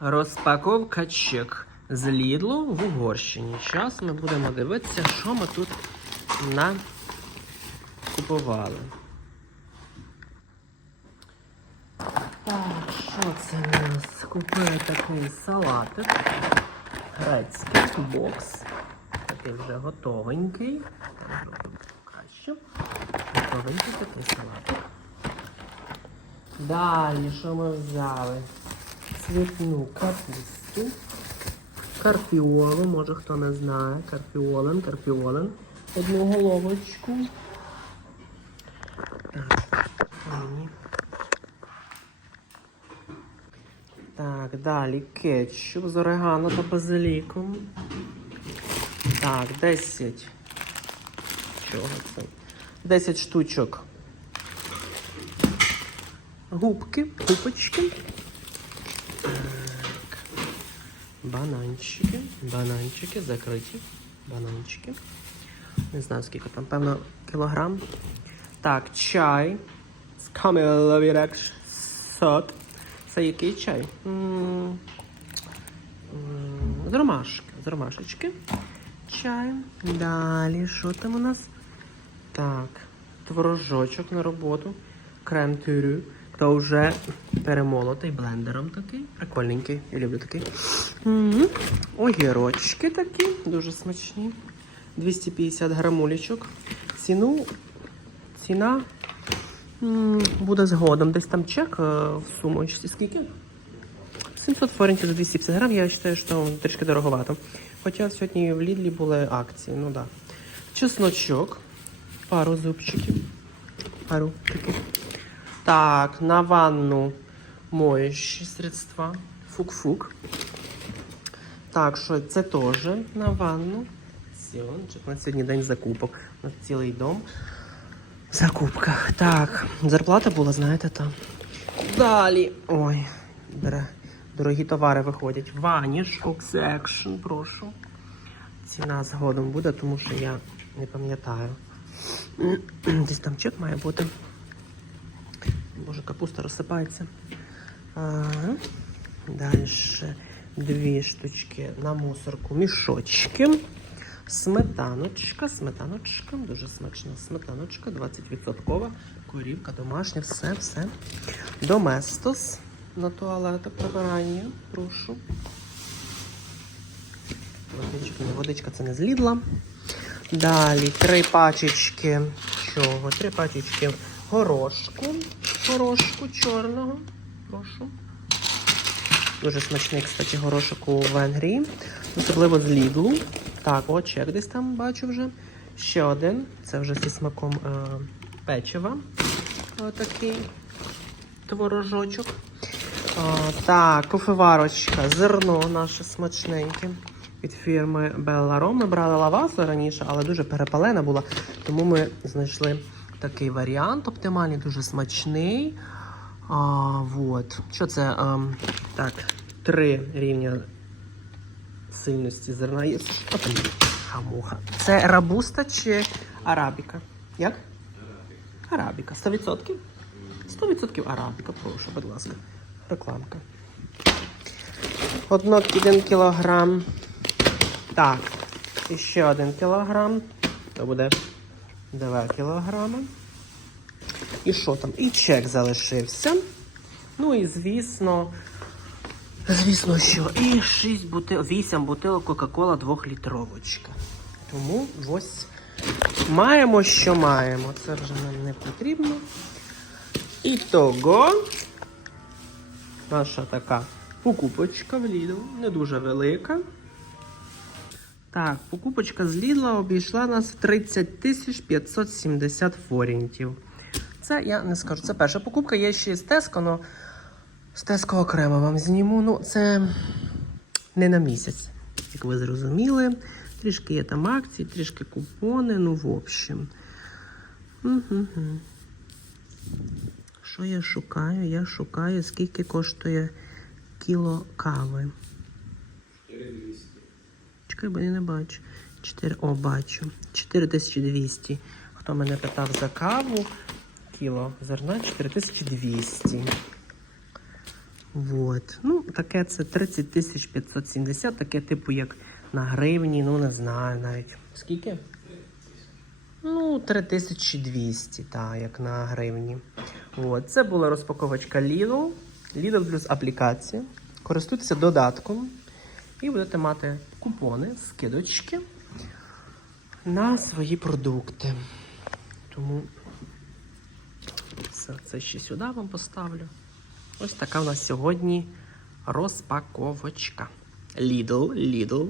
Розпаковка чек з Лідлу в Угорщині. Зараз ми будемо дивитися, що ми тут на купували. Так, що це у нас? Купили такий салатик. Грецький бокс. Такий вже готовенький. Краще. Готовенький такий салатик. Далі, що ми взяли? Цвітну капусту. Карпіолу, може хто не знає. Карпіолен, карпіолен. Одну головочку. Так, мені. Так, далі кетчуп з орегано та базиліком. Так, 10. Чого це? 10 штучок. Губки, губочки. Так. Бананчики. Бананчики закриті. Бананчики. Не знаю, скільки там, певно, кілограм. Так, чай. З камеловірек сот. Це який чай? З ромашки. З ромашечки. Чай. Далі, що там у нас? Так, творожочок на роботу. Крем тюрю. То вже перемолотий блендером такий. Прикольненький. Я люблю такий. Огірочки такі, дуже смачні. 250 грамулечок. Ціну. Ціна буде згодом. Десь там чек е, в суму. Скільки? 700 форентів за 250 грам, я вважаю, що трішки дороговато. Хоча сьогодні в Лідлі були акції, ну. Да. Чесночок, пару зубчиків. Пару таких. Так, на ванну моющі средства. Фук-фук. Так, що це теж на ванну. Сьончик. На сьогодні день закупок. На цілий дом. В закупках. Так, зарплата була, знаєте, там. Далі. Ой, бере. Дорогі товари виходять. Ваніш, Action, прошу. Ціна згодом буде, тому що я не пам'ятаю. Десь там чек має бути. Боже, капуста розсипається. Ага. Далі дві штучки на мусорку, мішочки. Сметаночка, сметаночка, дуже смачна сметаночка, 20%. Корівка домашня, все, все. Доместос на туалети прибирання, прошу. Водичка, водичка, це не з Лідла. Далі три пачечки чого? Три пачечки горошку. Горошку чорного. Прошу. Дуже смачний, кстати, горошок у Венгрії. Особливо з Лідлу. Так, от чек десь там бачу вже. Ще один. Це вже зі смаком е, печива. Отакий творожочок. О, так, кофеварочка, зерно наше смачненьке від фірми Белларо. Ми брали лавасу раніше, але дуже перепалена була, тому ми знайшли такий варіант оптимальний, дуже смачний. А, вот. Що це? А, так, три рівня сильності зерна є. Хамуха. Це рабуста чи арабіка? Як? Арабіка. 100%? 100% арабіка, прошу, будь ласка. Рекламка. Одно один кілограм. Так. І ще один кілограм. То буде 2 кілограми. І що там? І чек залишився. Ну і звісно. Звісно, що. І 6 бутил... 8 бутилок Кока-Кола 2-літровочка. Тому ось маємо, що маємо. Це вже нам не потрібно. І того наша така покупочка в Lidl, не дуже велика. Так, покупочка з Lidl обійшла нас в 30 тисяч 570 форінтів. Це я не скажу. Це перша покупка. Є ще з Tesco, але з Tesco окремо вам зніму. Ну, це не на місяць, як ви зрозуміли. Трішки є там акції, трішки купони, ну, в общем. Угу. Що я шукаю? Я шукаю, скільки коштує кіло кави. 4200. Бо я не бачу. 4, о, бачу. 4200. Хто мене питав за каву? Кіло зерна 4200. Вот. Ну, таке це 30 тисяч 570, таке типу як на гривні, ну не знаю навіть. Скільки? Ну, 3200, так, як на гривні. От. Це була розпаковочка Lidl. Lidl плюс аплікація. Користуйтеся додатком і будете мати купони, скидочки на свої продукти. Тому все це ще сюди вам поставлю. Ось така у нас сьогодні розпаковочка. Lidl, Lidl.